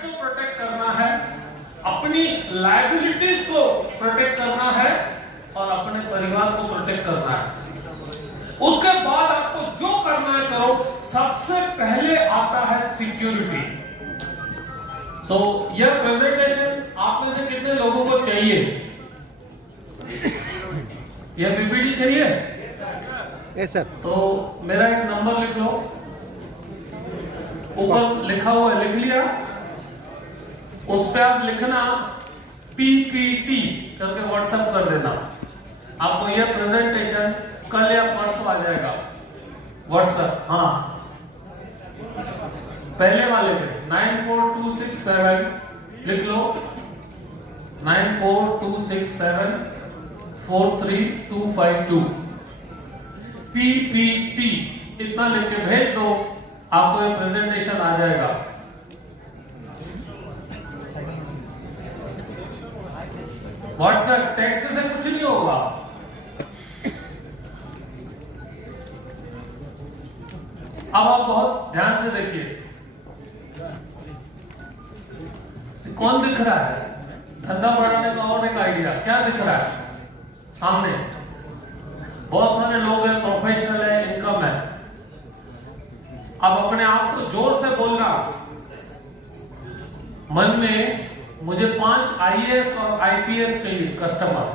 Assets को protect करना है, अपनी लायबिलिटीज को प्रोटेक्ट करना है और अपने परिवार को प्रोटेक्ट करना है। उसके बाद आपको जो करना है करो। सबसे पहले आता है सिक्योरिटी। सो यह प्रेजेंटेशन आप में से कितने लोगों को चाहिए? यह पीपीटी चाहिए? Yes sir. तो मेरा एक नंबर लिख लो, ऊपर लिखा हुआ है, लिख लिया? उस पे आप लिखना पीपीटी करके व्हाट्सएप कर देना। आपको यह प्रेजेंटेशन कल या परसों आ जाएगा व्हाट्सएप। हाँ, पहले वाले पे 94267 लिख लो, 94267432252 पीपीटी इतना लिख के भेज दो, आपको ये प्रेजेंटेशन आ जाएगा। व्हाट्सएप टेक्स्ट से कुछ नहीं होगा। अब आप बहुत ध्यान से देखिए, कौन दिख रहा है? धंधा बढ़ाने का और एक आइडिया क्या दिख रहा है सामने? बहुत सारे लोग हैं, प्रोफेशनल है, इनकम है। अब अपने आप को जोर से बोलना मन में, मुझे 5 आईएएस और आईपीएस चाहिए कस्टमर।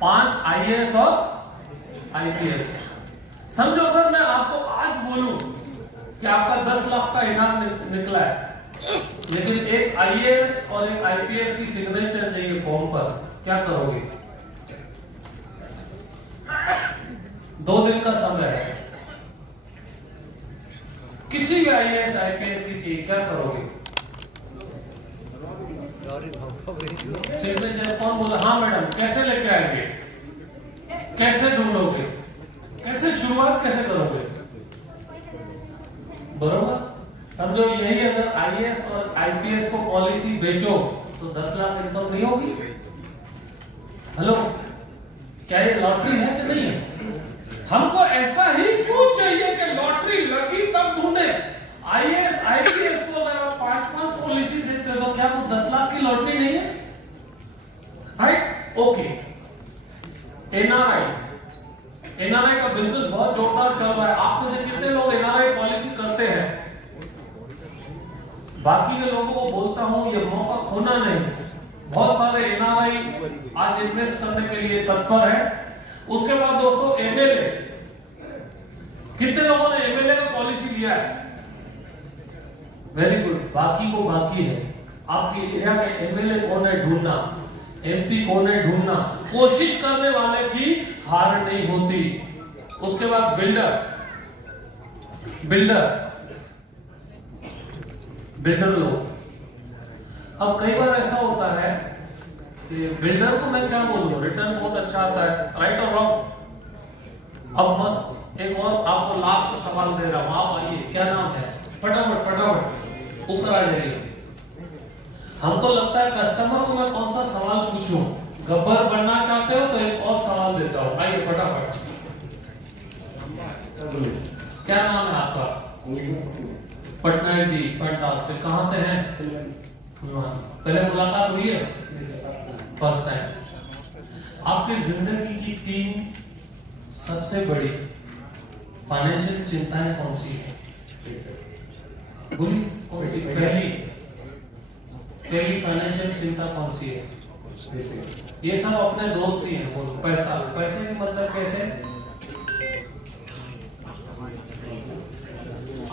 5 आईएएस और आईपीएस। समझो अगर मैं आपको आज बोलूं कि आपका 10 लाख का इनाम निकला है, लेकिन एक आईएएस और एक आईपीएस की सिग्नेचर चाहिए फॉर्म पर, क्या करोगे? 2 दिन का समय है, किसी भी आईएएस आईपीएस की चाहिए, क्या करोगे? सिग्नेचर कौन बोला? हाँ मैडम, कैसे लेके आएंगे, कैसे ढूंढोगे, कैसे शुरुआत कैसे करोगे? बरोबर? समझो यही अगर आईएएस और आईपीएस को पॉलिसी बेचो तो 10 लाख इनकम नहीं होगी। हेलो, क्या ये लॉटरी है कि नहीं है? हमको ऐसा ही क्यों चाहिए कि लॉटरी लगी तब ढूंढे? आईएएस आईपीएस को अगर आप 5 पॉलिसी देते हो, क्या वो 10 लाख की लॉटरी नहीं है? राइट? ओके। एनआरआई का बिजनेस बहुत जोरदार चल रहा है। आप में से कितने लोग एनआरआई पॉलिसी करते हैं? बाकी के लोगों को बोलता हूं, ये मौका खोना नहीं। बहुत सारे एनआरआई आज इन्वेस्ट करने के लिए तत्पर है। उसके बाद दोस्तों एमएलए, कितने लोगों ने एमएलए का पॉलिसी लिया है? Very good. बाकी को बाकी है। आपके एरिया के एमएलए कौन है ढूंढना, एमपी कौन है ढूंढना। कोशिश करने वाले की हार नहीं होती। उसके बाद बिल्डर लोग। अब कई बार ऐसा होता है कि बिल्डर को मैं क्या बोलूं, रिटर्न बहुत अच्छा आता है, राइट और रॉन्ग? अब मस्त एक और आपको लास्ट सवाल दे रहा हूं, आप आइए, क्या नाम है? फटाफट ऊपर आ जाइए। हमको लगता है कस्टमर को मैं कौन सा सवाल पूछूं? गब्बर बनना चाहते हो तो एक और सवाल देता हूं, आइए फटाफट। क्या नाम है आपका? पटनायक जी, फैंटास्टिक। कहां से हैं? पहले मुलाकात हुई है? First time. आपकी जिंदगी की 3 सबसे बड़ी फाइनेंशियल चिंताएं कौन सी है? बोलिए, कौन सी? पहली फाइनेंशियल चिंता कौन सी है? ये सब अपने दोस्त ही हैं। बोलो, पैसा। पैसे की मतलब कैसे?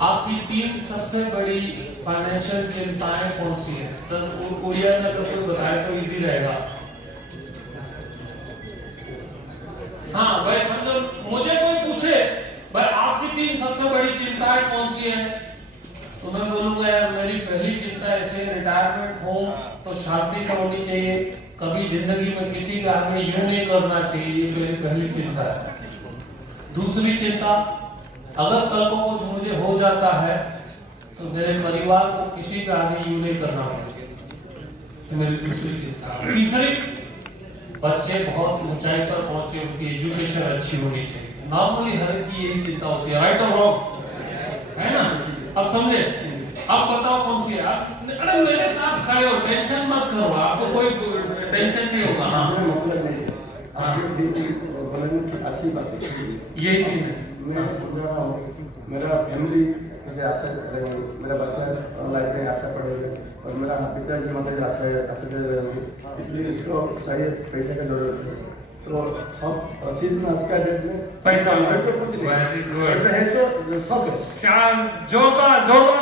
आपकी 3 सबसे बड़ी फाइनेंशियल चिंताएं कौन सी है? सर उड़िया में अगर कोई बताए तो इजी रहेगा। हाँ भाई, समझो मुझे कोई पूछे भाई आपकी 3 सबसे बड़ी चिंताएं कौन सी हैं, तो मैं बोलूंगा यार मेरी पहली चिंता ऐसे रिटायरमेंट हो तो शांति से होनी चाहिए, कभी जिंदगी में किसी के आगे यूं नहीं करना चाहिए, ये मेरी पहली चिंता है। दूसरी चिंता, अगर कल को कुछ मुझे हो जाता है तो मेरे परिवार को किसी के आगे यूं नहीं करना चाहिए, मेरी दूसरी चिंता। तीसरी, बच्चे बहुत ऊंचाई पर पहुंचे, उनकी एजुकेशन अच्छी होनी चाहिए। नॉर्मली हर की यही चिंता होती है, राइट और रॉन्ग, है ना? अब समझे, अब बताओ कौन सी है? अरे मेरे साथ खड़े हो, टेंशन मत करो, आपको कोई टेंशन नहीं होगा। हाँ मतलब नहीं है, आपके दिन की बोलने की अच्छी बात है। यही दिन है। मैं समझ रहा हूँ, मेरा फैमिली कैसे अच्छा रहेगा, मेरा बच्चा लाइफ में अच्छा पढ़ेगा और मेरा पिताजी माता अच्छे से रहेंगे, इसलिए इसको चाहिए पैसे का जरूरत है। तो सब चीज में आज का डेट में पैसा तो कुछ नहीं, वेरी गुड, पैसा है तो सब है। जोरदार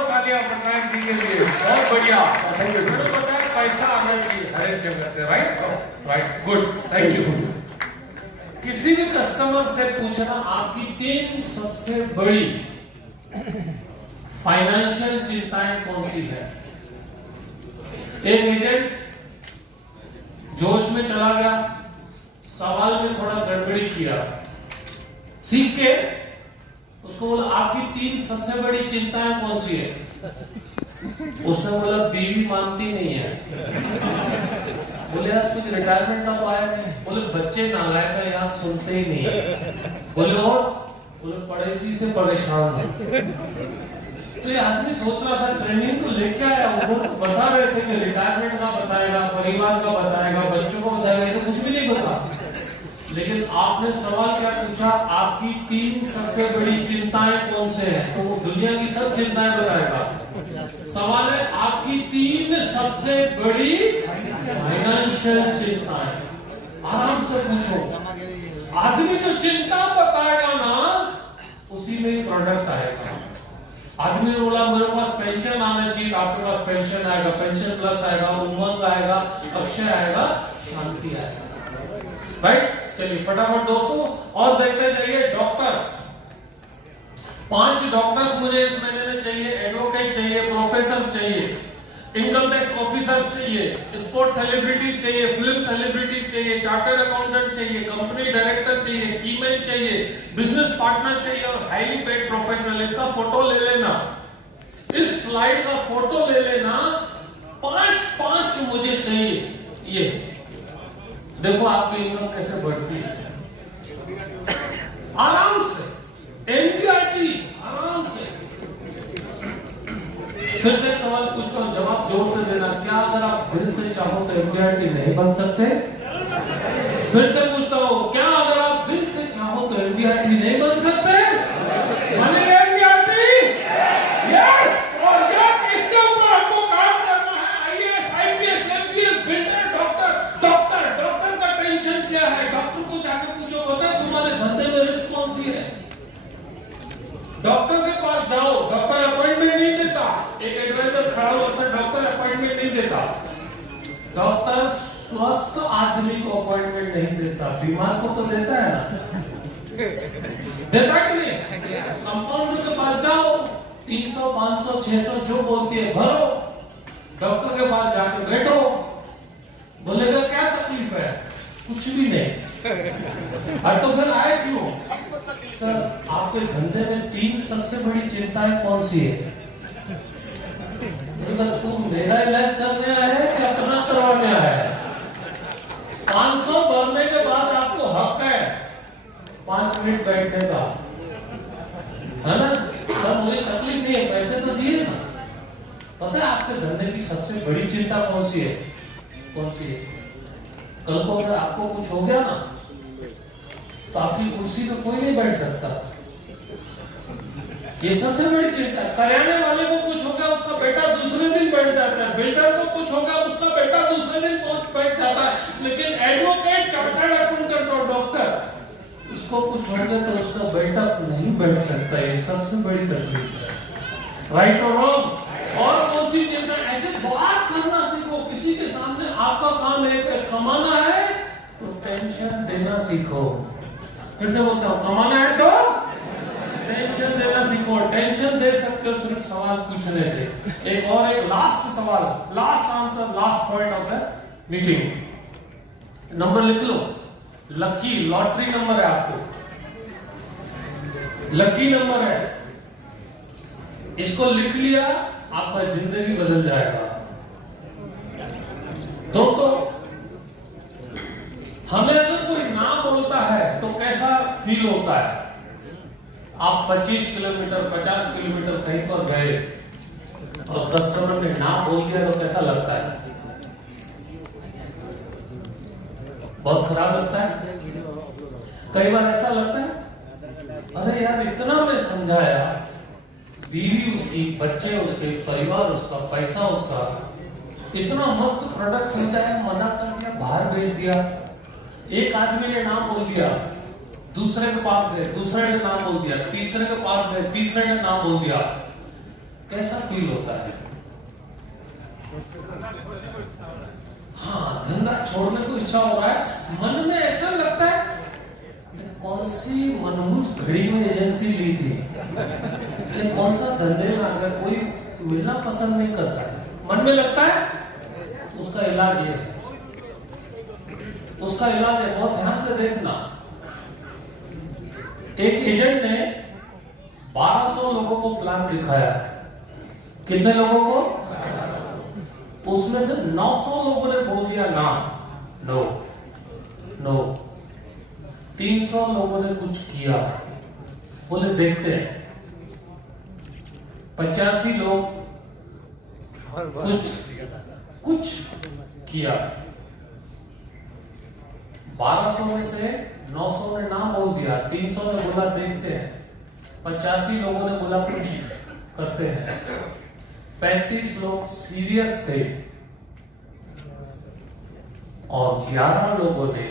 तालियां पटनायक जी के लिए, बहुत बढ़िया। उन्होंने बताया पैसा आना चाहिए हर एक जगह से, राइट, गुड, थैंक यू। किसी भी कस्टमर से पूछना आपकी 3 सबसे बड़ी फाइनेंशियल चिंताएं कौन सी है। एक एजेंट जोश में चला गया, सवाल में थोड़ा गड़बड़ी किया, सीख के उसको बोला आपकी 3 सबसे बड़ी चिंताएं कौन सी है। उसने बोला बीवी मानती नहीं है। बोले यार कुछ रिटायरमेंट का तो आया नहीं। बोले बच्चे नालायक है यार, सुनते ही नहीं है। बोले और? बोले पड़ोसी से परेशान है। तो ये आदमी सोच रहा था ट्रेनिंग तो लेके आया, उधर तो बता रहे थे कि रिटायरमेंट का बताएगा, परिवार का बताएगा, बच्चों को बताएगा, ये तो कुछ भी नहीं बता। लेकिन आपने सवाल क्या पूछा, आपकी 3 सबसे बड़ी चिंताएं कौन से हैं, तो वो दुनिया की सब चिंताएं बताएगा। सवाल है आपकी 3 सबसे बड़ी फाइनेंशियल चिंताएं। आराम से पूछो, आदमी जो चिंता बताएगा ना उसी में ही प्रोडक्ट आएगा। आदमी ने बोला मेरे पास पेंशन आना चाहिए, आपके पास पेंशन आएगा, पेंशन प्लस आएगा, उमंग आएगा, अक्षय आएगा, शांति आएगा, राइट। चलिए फटाफट दोस्तों और देखते जाइए। डॉक्टर्स, 5 डॉक्टर्स मुझे इस महीने में चाहिए, एडवोकेट चाहिए, प्रोफेसर चाहिए, इनकम टैक्स ऑफिसर्स चाहिए, स्पोर्ट्स सेलिब्रिटीज चाहिए, फिल्म सेलिब्रिटीज चाहिए, चार्टर्ड अकाउंटेंट चाहिए, कंपनी डायरेक्टर चाहिए, कीमैन चाहिए, बिजनेस पार्टनर चाहिए और हाईली पेड प्रोफेशनल। इसका फोटो ले लेना, इस स्लाइड का फोटो ले लेना। 5 मुझे चाहिए। ये देखो आपकी इनकम कैसे बढ़ती है आराम से, एनडीआरटी आराम से। फिर से एक सवाल पूछता हूं, जवाब जोर से देना। क्या अगर आप दिल से चाहो तो एनडीआरटी नहीं बन सकते? फिर से पूछता हूं, क्या अगर आप दिल से चाहो तो एनडीआरटी नहीं बन सकते? बनेगा एनडीआरटी? यस। और यार इसके ऊपर हमको काम करना है। IAS, IPS, MPS, builder, doctor का टेंशन क्या है? डॉक्टर को जाके पूछो, पता है तुम्हारे धंधे में रिस्क कौन सी है? डॉक्टर के पास जाओ, डॉक्टर अपॉइंटमेंट नहीं देता। एक एडवाइजर खड़ा हुआ, सर डॉक्टर अपॉइंटमेंट नहीं देता। डॉक्टर स्वस्थ आदमी को अपॉइंटमेंट नहीं देता, बीमार को तो देता है ना, देता कि नहीं? कंपाउंडर के पास जाओ, 300, 500, 600 जो बोलती है भरो। डॉक्टर के पास जाके बैठो, बोलेगा क्या तकलीफ है? कुछ भी नहीं। और तो फिर आए क्यों? सर आपके धंधे में 3 सबसे बड़ी चिंताएं कौन सी है? तू मेरा इलाज करने आया है कि अपना करवाने आया है? 500 भरने के बाद आपको हक है 5 मिनट बैठने का, है ना? सर मुझे तकलीफ नहीं है, पैसे तो दिए ना। पता है आपके धंधे की सबसे बड़ी चिंता कौन सी है? कौन सी है? कल को अगर आपको कुछ हो गया ना तो आपकी कुर्सी पे कोई नहीं बैठ सकता। ये सबसे बड़ी चिंता है। करियाने वाले को कुछ हो गया, उसका बेटा दूसरे दिन बैठ जाता है। बिल्डर को कुछ हो गया, उसका बेटा दूसरे दिन बैठ जाता है। लेकिन एडवोकेट, चार्टर्ड अकाउंटेंट और डॉक्टर, उसको कुछ हो गया तो उसका बेटा नहीं बैठ सकता। ये सबसे बड़ी तकलीफ है, राइट और रॉन्ग? और कौन सी चिंता? ऐसे बात करना सीखो। किसी के सामने आपका काम है कमाना है तो टेंशन देना सीखो। फिर से बोलता हूं, कमाना है तो टेंशन देना सीखो। टेंशन दे सकते हो सिर्फ सवाल पूछने से। एक लास्ट सवाल, last answer, last point of the meeting. Number लिख लो, लकी लॉटरी नंबर है आपको, लकी नंबर है। इसको लिख लिया, आपका जिंदगी बदल जाएगा। दोस्तों हमें अगर कोई ना बोलता है तो कैसा फील होता है? आप 25 किलोमीटर 50 किलोमीटर कहीं पर गए, और कस्टमर ने ना बोल दिया तो कैसा लगता है? बहुत खराब लगता है। कई बार ऐसा लगता है अरे यार इतना मैं समझाया, बीवी उसकी, बच्चे उसके, परिवार उसका, पैसा उसका, इतना मस्त प्रोडक्ट समझाया, मना कर दिया, बाहर भेज दिया। एक आदमी ने नाम बोल दिया, दूसरे के पास गए, दूसरे ने नाम बोल दिया, तीसरे के पास गए, तीसरे ने नाम बोल दिया। कैसा फील होता है? हाँ, धंधा छोड़ने को इच्छा हो रहा है, मन में ऐसा लगता है कौन सी मनहूस घड़ी में एजेंसी ली थी, कौन सा धंधे में अगर कोई मिलना पसंद नहीं करता है, मन में लगता है उसका इलाज ये है, उसका इलाज है। बहुत ध्यान से देखना। एक एजेंट ने 1200 लोगों को प्लान दिखाया। कितने लोगों को? उसमें से 900 लोगों ने बोल दिया ना, नो नो। 300 लोगों ने कुछ किया, बोले देखते हैं। 85 लोग कुछ किया। 1200 में से 900 ने ना बोल दिया, 300 ने बोला देखते हैं, 85 लोगों ने बोला कुछ करते हैं, 35 लोग सीरियस थे और 11 लोगों ने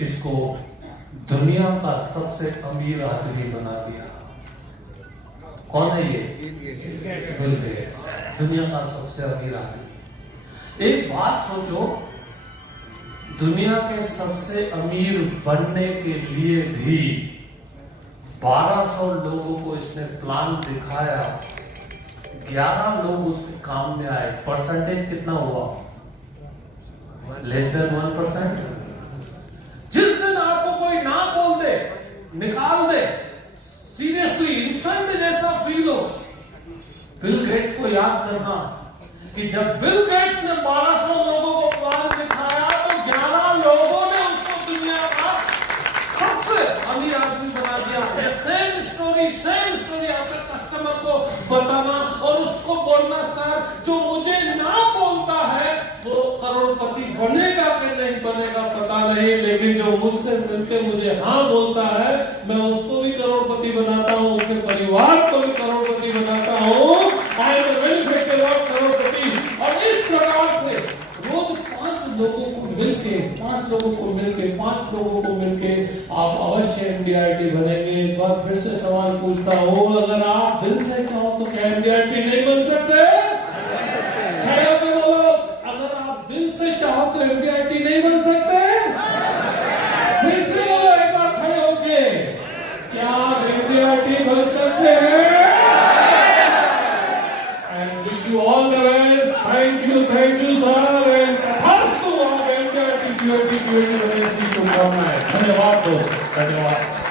इसको दुनिया का सबसे अमीर आदमी बना दिया। कौन है ये? बिल गेट्स, दुनिया का सबसे अमीर आदमी। एक बात सोचो, दुनिया के सबसे अमीर बनने के लिए भी 1200 लोगों को इसने प्लान दिखाया, 11 लोग उसके काम में आए। परसेंटेज कितना हुआ? Less than 1%। जिस दिन आपको कोई ना बोल दे, निकाल दे, सीरियसली इंसल्ट जैसा फील हो, बिल गेट्स को याद करना कि जब बिल गेट्स ने 1200 लोगों को प्लान दिखाया तो 11 लोगों ने उसको दुनिया का सबसे अमीर आदमी बना दिया। सेम स्टोरी आपके कस्टमर को बताना और उसको बोलना, सर जो मुझे ना बोलता है वो करोड़पति बनेगा कि नहीं बनेगा पता नहीं, लेकिन जो मुझसे मिलकर मुझे हाँ बोलता है मैं उसको भी करोड़पति बनाता हूँ, उसके परिवार को भी करोड़पति बनाता हूँ। आई एम वेरी करोड़पति। और इस प्रकार से रोज 5 लोगों को मिलके आप अवश्य MDRT बनेंगे। एक बार फिर से सवाल पूछता हूँ, अगर आप दिल से चाहो तो क्या MDRT नहीं बन सकते? खड़े होकर बोलो, अगर आप दिल से चाहो तो MDRT नहीं बन सकते? फिर से बोलो एक बार खड़े होके, क्या आप MDRT बन सकते हैं? And wish you all the best. Thank you sir. And तथास्तु आप MDRT COT 20 शुभकामनाएं। धन्यवाद दोस्तों, धन्यवाद।